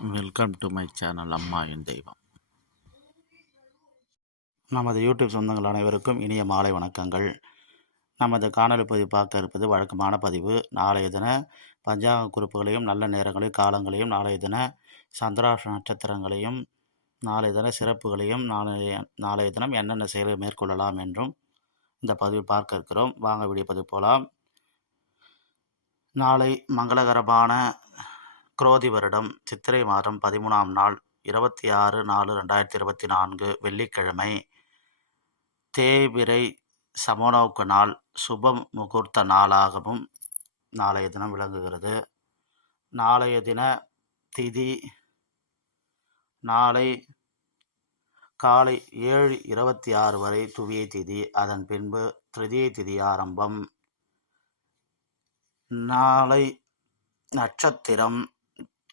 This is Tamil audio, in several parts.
வெல்கம் டு மை சேனல் அம்மா என் தெய்வம். நமது யூடியூப் சொந்தங்கள் அனைவருக்கும் இனிய மாலை வணக்கங்கள். நமது காணொலி பதிவு பார்க்க இருப்பது வழக்கமான பதிவு. நாளைய தின பஞ்சாங்க குறிப்புகளையும் நல்ல நேரங்களையும் காலங்களையும், நாளைய தின சந்திராஷ்ட நட்சத்திரங்களையும், நாளைய தின சிறப்புகளையும், நாளைய தினம் என்னென்ன செயல்களை மேற்கொள்ளலாம் என்றும் இந்த பதிவில் பார்க்க இருக்கிறோம். வாங்க வீடியோ பதிவு போகலாம். நாளை மங்களகரமான குரோதி வருடம் சித்திரை மாதம் 13ஆம் நாள் 26/4/2024 வெள்ளிக்கிழமை, தேய்பிறை சமநோக்கு நாள், சுப முகூர்த்த நாளாகவும் நாளைய தினம் விளங்குகிறது. நாளைய தின திதி நாளை காலை 7:26 வரை துவியை திதி, அதன் பின்பு திருதியை திதி ஆரம்பம். நாளை நட்சத்திரம்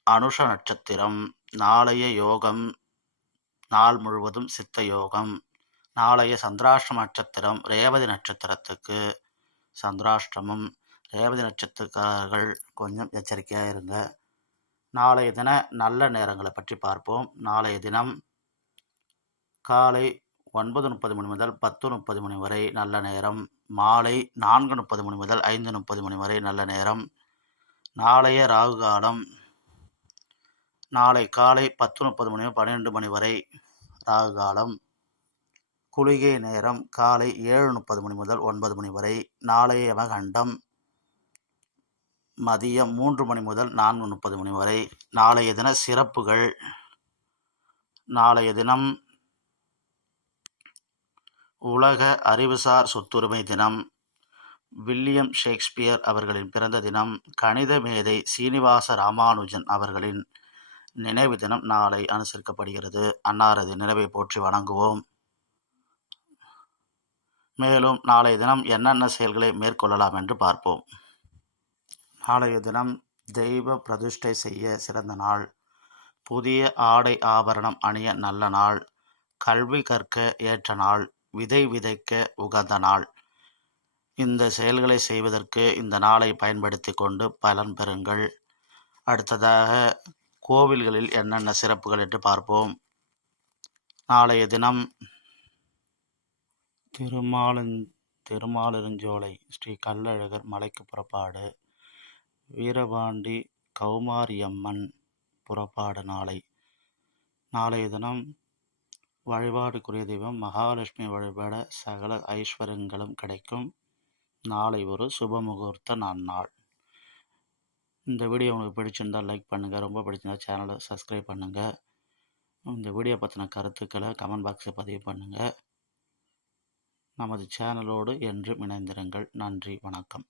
அனுஷ நட்சத்திரம். நாளைய யோகம் நாள் முழுவதும் சித்த யோகம். நாளைய சந்திராஷ்டம நட்சத்திரம் ரேவதி நட்சத்திரத்துக்கு சந்திராஷ்டமம். ரேவதி நட்சத்திரக்காரர்கள் கொஞ்சம் எச்சரிக்கையாக இருங்க. நாளைய தின நல்ல நேரங்களை பற்றி பார்ப்போம். நாளைய தினம் காலை 9:30 மணி முதல் 10:30 மணி வரை நல்ல நேரம். மாலை 4:30 மணி முதல் 5:30 மணி வரை நல்ல நேரம். நாளைய ராகு காலம் நாளை காலை 10:30 மணி 12 மணி வரை ராகு காலம். குளிகை நேரம் காலை 7:30 மணி முதல் 9 மணி வரை. நாளைய யமகண்டம் மதியம் 3 மணி முதல் 4:30 மணி வரை. நாளைய தின சிறப்புகள்: நாளைய தினம் உலக அறிவுசார் சொத்துரிமை தினம், வில்லியம் ஷேக்ஸ்பியர் அவர்களின் பிறந்த தினம், கணித மேதை சீனிவாச ராமானுஜன் அவர்களின் நினைவு தினம் நாளை அனுசரிக்கப்படுகிறது. அன்னாரது நினைவை போற்றி வணங்குவோம். மேலும் நாளைய தினம் என்னென்ன செயல்களை மேற்கொள்ளலாம் என்று பார்ப்போம். நாளைய தினம் தெய்வ பிரதிஷ்டை செய்ய சிறந்த நாள். புதிய ஆடை ஆபரணம் அணிய நல்ல நாள். கல்வி கற்க ஏற்ற நாள். விதை விதைக்க உகந்த நாள். இந்த செயல்களை செய்வதற்கு இந்த நாளை பயன்படுத்தி கொண்டு பலன் பெறுங்கள். அடுத்ததாக கோவில்களில் என்னென்ன சிறப்புகள் என்று பார்ப்போம். நாளைய தினம் திருமாலிருஞ்சோலை ஸ்ரீ கள்ளழகர் மலைக்கு புறப்பாடு, வீரபாண்டி கௌமாரியம்மன் புறப்பாடு நாளை. நாளைய தினம் வழிபாடுக்குரிய தெய்வம் மகாலட்சுமி வழிபாட சகல ஐஸ்வர்யங்களும் கிடைக்கும். நாளை ஒரு சுப முகூர்த்த நன்னாள். இந்த வீடியோ உங்களுக்கு பிடிச்சிருந்தால் லைக் பண்ணுங்கள். ரொம்ப பிடிச்சிருந்தால் சேனலை சப்ஸ்கிரைப் பண்ணுங்கள். இந்த வீடியோ பற்றின கருத்துக்களை கமெண்ட் பாக்ஸில் பதிவு பண்ணுங்கள். நமது சேனலோடு என்றும் இணைந்திருங்கள். நன்றி, வணக்கம்.